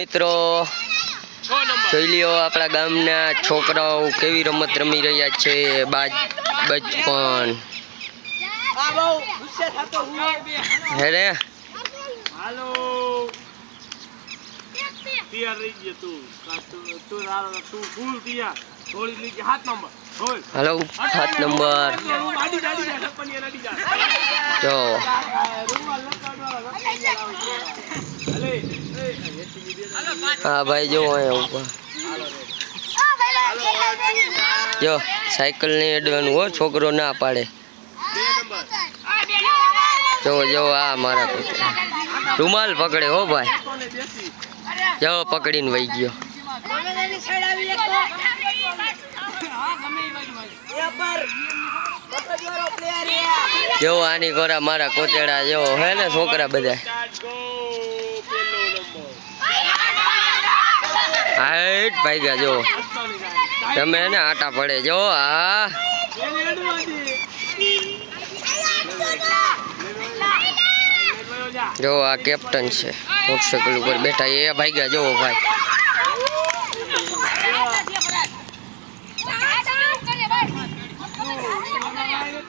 મિત્રો જોઈ લ્યો આપણા ગામના છોકરાઓ કેવી રમત રમી રહ્યા છે બચપન હે રે? હાલો. સાત નંબર. ગયો હા, ભાઈ જો અહીંયા ઉપર. જો સાયકલ ને અડવાનું હો, છોકરો ના પાડે. જો જો, આ મારા રૂમાલ પકડે હો, ભાઈ. જો, પકડીને વહી ગયો. જો, આની ગોરા મારા કોતેડા જો હે ને, છોકરા બધા સ્ટાર્ટ ગો પેલો નંબર હાઈટ ભાગ્યા જો. હસતાની જાય તમે એને આટા પડે, જો હા એને અડવાથી જા જો આ કેપ્ટન છે. મોટરસાયકલ ઉપર બેઠા એ ભાગ્યા જો, ભાઈ.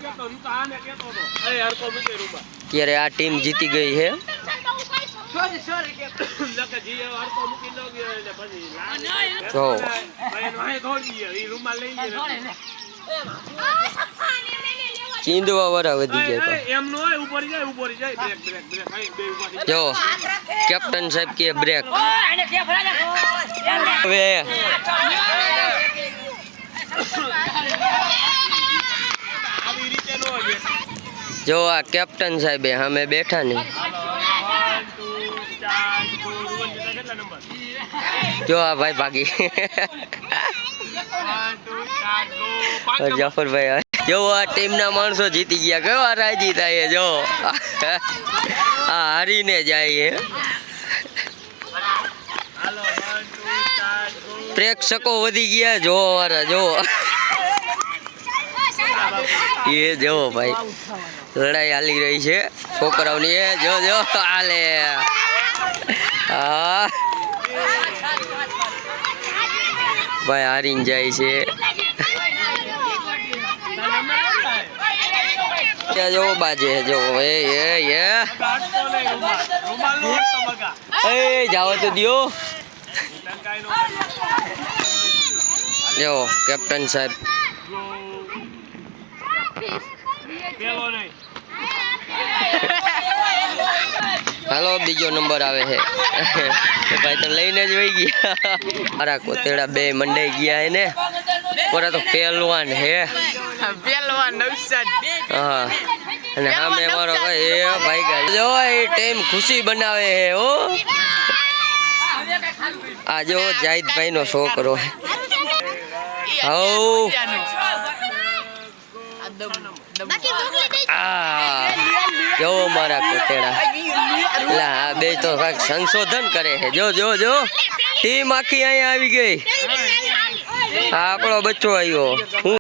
કેતો હું તો આને કેતો હતો એ હરકો મૂકે રૂબા ત્યારે આ ટીમ જીતી ગઈ છે? નકે જી હરકો મૂકી ન ગયો એટલે પછી લાગે. જો. ભાઈ એનો હાય દોડી ગયો ઈ રૂમાલ લઈ ગયો ચીંદવા વાળા વધી એ, જાય એ, એમ નો હોય ઉપર જાય ઉપર જાય બ્રેક બ્રેક બ્રેક હાઈ બે ઊભા થઈ જો કેપ્ટન સાહેબ કે બ્રેક હવે આવી રીતે નો હોય જો આ કેપ્ટન સાહેબ અમે બેઠા નહીં જો આ ભાઈ ભાગી. જાફરભાઈ જો આ ટીમના માણસો જીતી ગયા. કેવા જીતા એ જો. આ હારીને જાય પ્રેક્ષકો વધી ગયા, જો વાળા જો. એ જો ભાઈ, લડાઈ હાલી રહી છે. છોકરાઓની એ, જો જો, હાલે. હા. ભાઈ હારીને જાય છે. ત્યાં જો, બાજે જો, એ એ એ. જાવ તો દિયો. જો કેપ્ટન સાહેબ. હાલો બીજો નંબર આવે છે. તો ભાઈ તો લઈને જ વહી ગયા. મારા કોતેડા બે મંડાઈ ગયા એને. પોરા તો પહેલવાન હે હા. અને હા મેં મારો ભાઈ એ ભાઈ ગયા જો એ ટાઈમ ખુશી બનાવે હે હો. આ જો જાહિદભાઈ નો છોકરો હે હઉ. આ જો મારા કોતેડા. આ બે તો કાંઈક સંશોધન કરે છે. જો જો જો. ટીમ આખી અહીંયા આવી ગઈ. આપણો બચ્ચો આવ્યો. હું.